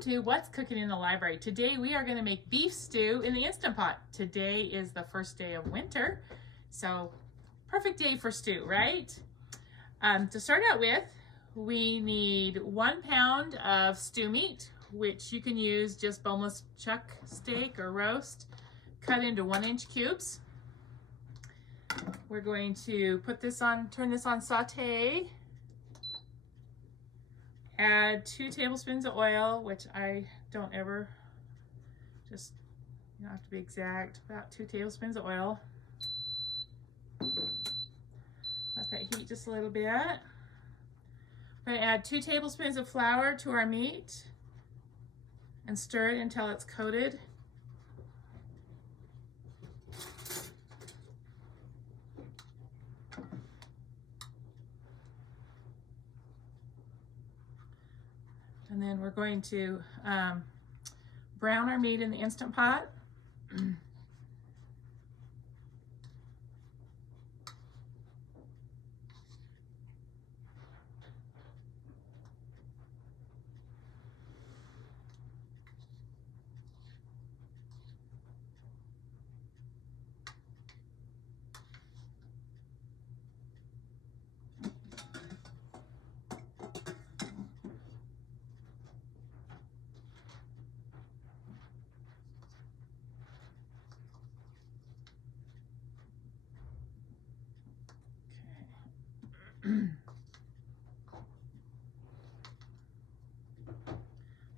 Welcome to What's Cooking in the Library. Today we are going to make beef stew in the Instant Pot. Today is the first day of winter, so perfect day for stew, right? To start out with, we need 1 pound of stew meat, which you can use just boneless chuck steak or roast, cut into 1-inch cubes. We're going to put this on, turn this on saute. Add 2 tablespoons of oil, which I don't ever, just, you don't have to be exact, about 2 tablespoons of oil. Let that heat just a little bit. I'm going to add 2 tablespoons of flour to our meat and stir it until it's coated. And then we're going to brown our meat in the Instant Pot.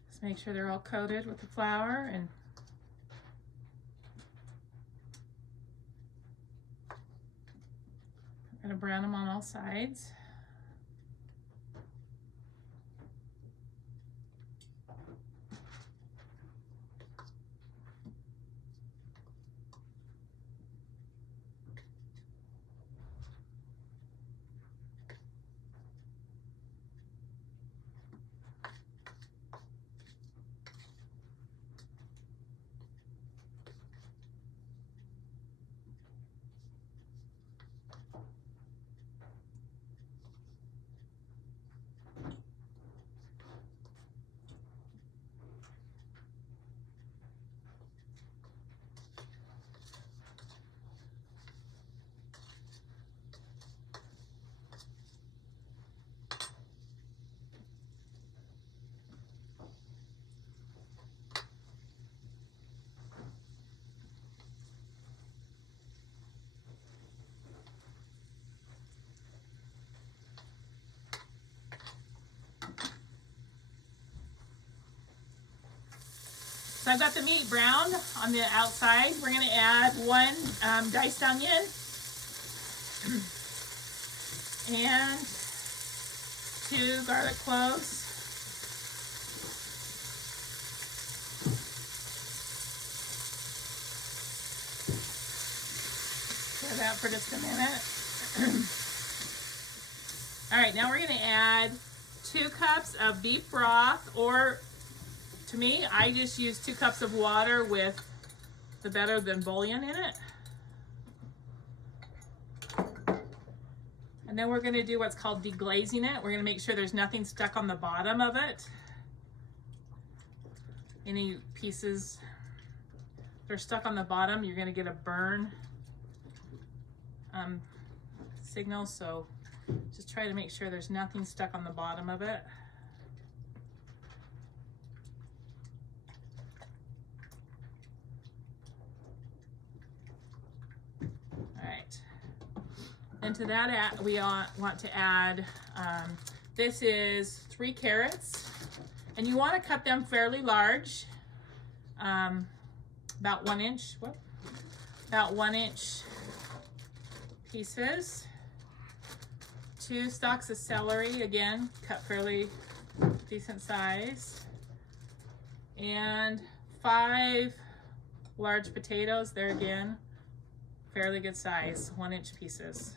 Just make sure they're all coated with the flour, and I'm going to brown them on all sides. So I've got the meat browned on the outside. We're going to add 1 diced onion and 2 garlic cloves. Stir that for just a minute. All right, now we're going to add 2 cups of beef broth, or to me, I just use 2 cups of water with the better than bouillon in it. And then we're going to do what's called deglazing it. We're going to make sure there's nothing stuck on the bottom of it. Any pieces that are stuck on the bottom, you're going to get a burn signal. So just try to make sure there's nothing stuck on the bottom of it. And to that, we want to add, this is 3 carrots, and you want to cut them fairly large, about 1 inch, about 1 inch pieces. 2 stalks of celery, again, cut fairly decent size, and 5 large potatoes, there again, fairly good size, 1 inch pieces.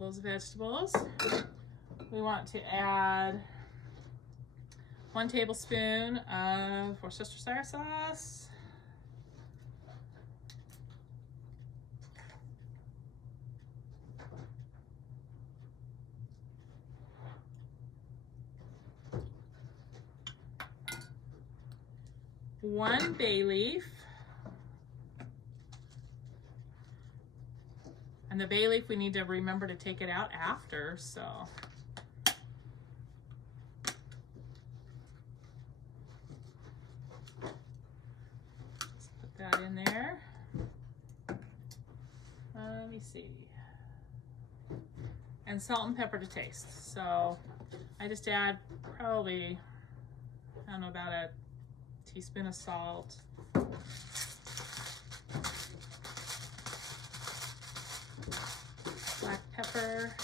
Those vegetables. We want to add 1 tablespoon of worcestershire sauce, 1 bay leaf. And the bay leaf, we need to remember to take it out after, so. Let's put that in there. Let me see. And salt and pepper to taste. So I just add probably, I don't know, about a teaspoon of salt. Black pepper.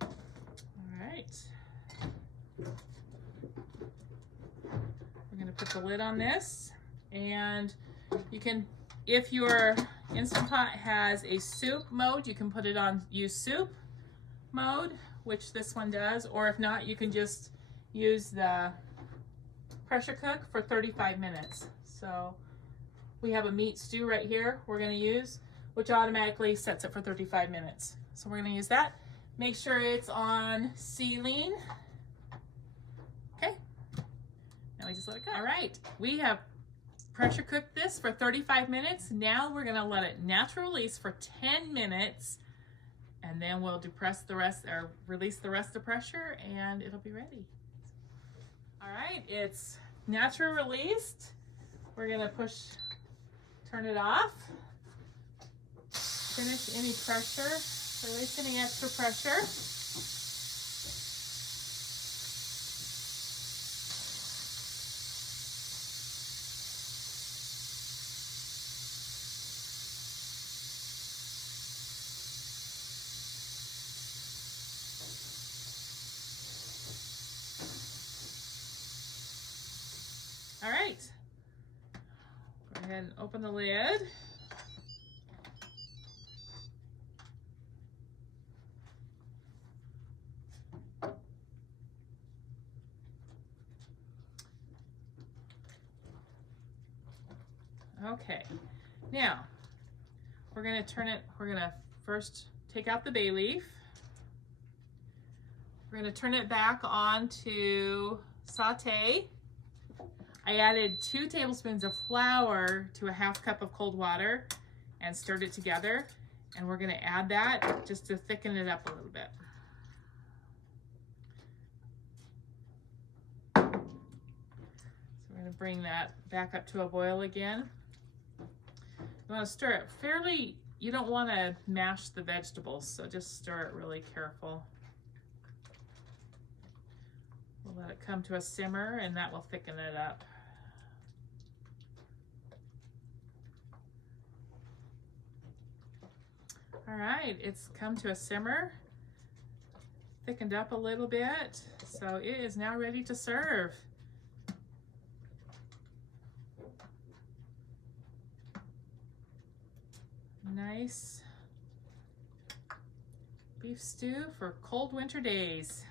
All right. We're going to put the lid on this, and you can, if your Instant Pot has a soup mode, you can put it on use soup mode, which this one does, or if not, you can just use the pressure cook for 35 minutes. So we have a meat stew right here we're going to use, which automatically sets it for 35 minutes. So we're going to use that. Make sure it's on sealing. Okay. Now we just let it go. All right. We have pressure cooked this for 35 minutes. Now we're going to let it natural release for 10 minutes, and then we'll depress the rest, or release the rest of the pressure, and it'll be ready. All right, it's natural released. We're gonna turn it off. Finish any pressure, release any extra pressure. All right, go ahead and open the lid. Okay, now we're gonna turn it, we're gonna first take out the bay leaf. We're gonna turn it back on to saute. I added 2 tablespoons of flour to a 1/2 cup of cold water and stirred it together. And we're gonna add that just to thicken it up a little bit. So we're gonna bring that back up to a boil again. You wanna stir it fairly, you don't wanna mash the vegetables, so just stir it really careful. We'll let it come to a simmer, and that will thicken it up. All right, it's come to a simmer, thickened up a little bit, so it is now ready to serve. Nice beef stew for cold winter days.